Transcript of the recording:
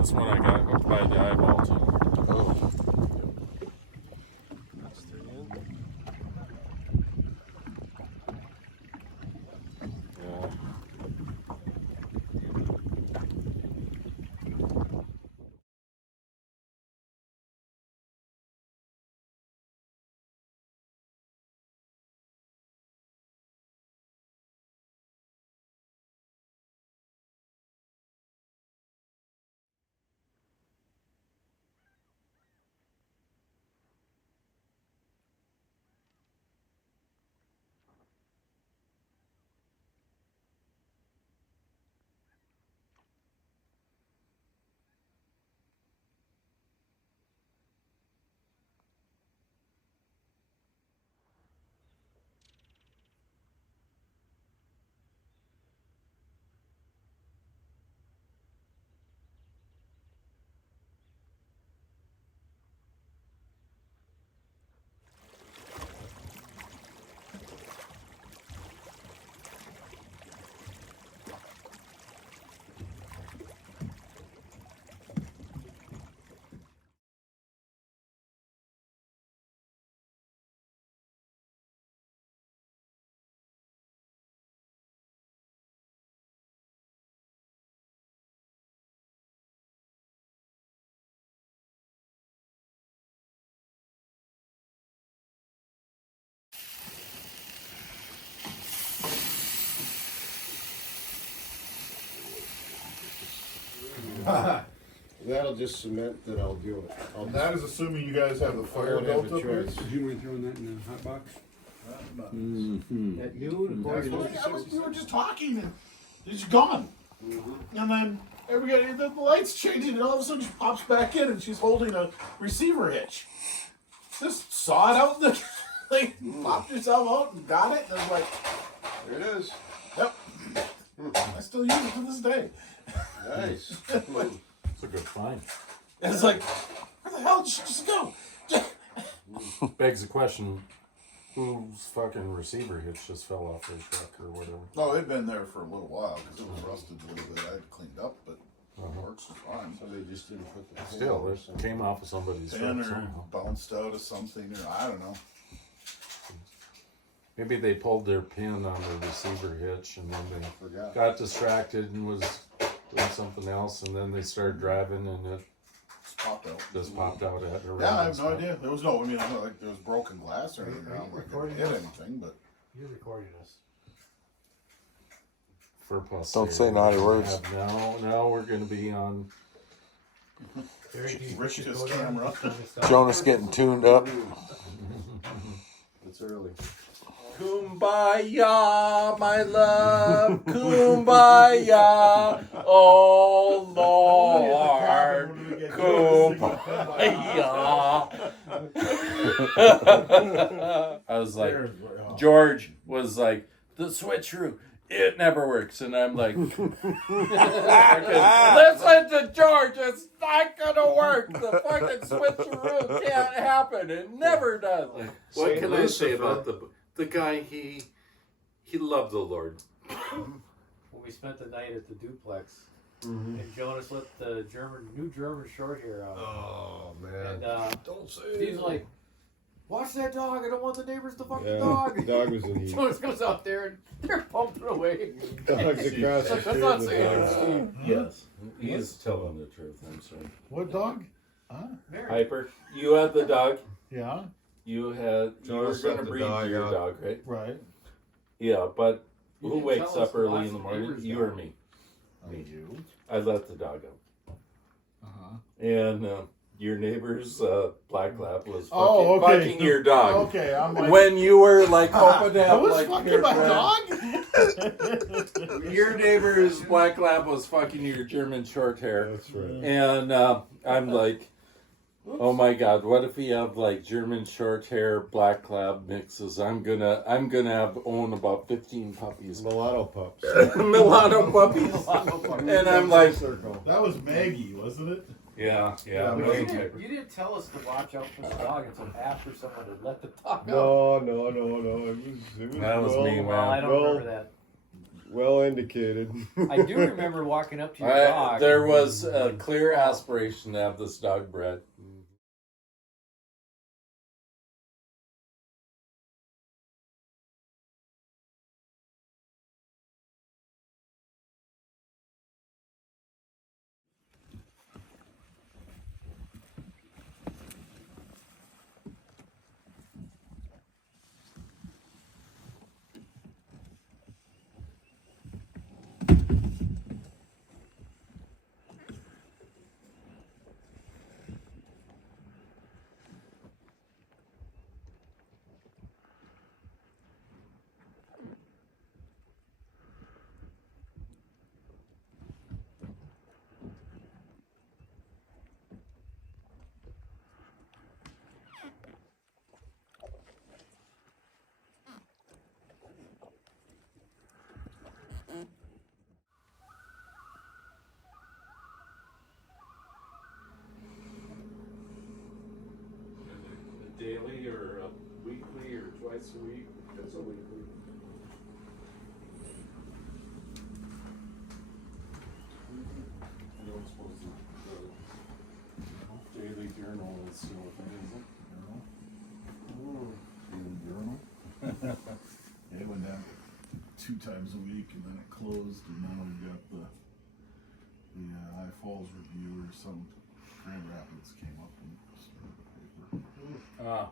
This one I got hooked by the eyeball too. Oh. Yeah. That'll just cement that I'll do it. And that is assuming you guys have the fire won't have built a up here. choice. Did you mind throwing that in the hot box? Mm-hmm. At noon, according to We were just talking and she's gone. And then everybody, the light's changing, and all of a sudden she pops back in and she's holding a receiver hitch. Just saw it out in the like popped yourself out and got it. And I was like, There it is. yep. I still use it to this day. Nice. It's a good find. And it's like, where the hell did she just go? Begs the question, whose fucking receiver hitch just fell off their truck or whatever? Oh, it'd been there for a little while because it was rusted a little bit. I had cleaned up, but it works fine. So they just didn't put the Still, it came off of somebody's Pin truck or somehow. bounced out of something, or I don't know. Maybe they pulled their pin on the receiver hitch and then they forgot. got distracted and was doing something else, and then they started driving and it Just popped out. just popped out at a Yeah, I random have no spot. idea. There was no, I mean, I know, like there was broken glass or anything around, like Recording it hit this? anything, but You're recording us. For plus. Don't say naughty words. No, we're gonna be on. Rich just camera. Jonas getting tuned up. It's early. Kumbaya, my love, kumbaya, oh Lord, kumbaya. I was like, George was like, the switcheroo, it never works. And I'm like, listen to George, it's not gonna work. The fucking switcheroo can't happen. It never does. What can I say about the guy? He loved the Lord. When we spent the night at the duplex, and Jonas let the new German short hair out. Oh man! And Don't say he's it. like, "Watch that dog! I don't want the neighbors to fuck the Yeah, dog." the dog was in heat. Jonas goes out there and they're pumping away. Dog's across the That's street. not in the saying dog. Steve. Yes, he is telling the truth. I'm sorry. What dog? Mary. Piper, you had the dog. Yeah, You were Jonas going let to the breed dog your out. dog, right? right. Yeah, but You who didn't wakes tell us up to early watch in the the morning? neighbors' You dog. or me? You. I let the dog out. And your neighbor's black lab was fucking your dog. Okay, I'm like, When you were like open to I have was like fucking your my friend. dog. Your neighbor's black lab was fucking your German short hair. That's right. And I'm like, oh my God, what if we have like German short hair black lab mixes? I'm gonna own about 15 puppies. Mulatto pups. Mulatto puppies. And I'm like, That was Maggie, wasn't it? yeah. Yeah, You Maggie. didn't tell us to watch out for the dog until after someone had let the dog out. No. It was That was well, me, Well, I man. don't Well, remember that. Well indicated. I do remember walking up to your dog. There was a clear aspiration to have this dog bred. Daily or weekly or twice a week? It's a weekly. I don't suppose the daily journal is still a thing, is it? Daily journal. Yeah, it went down 2 times a week, and then it closed, and now we've got the High Falls Review or some Grand Rapids came up and started the paper. Ah.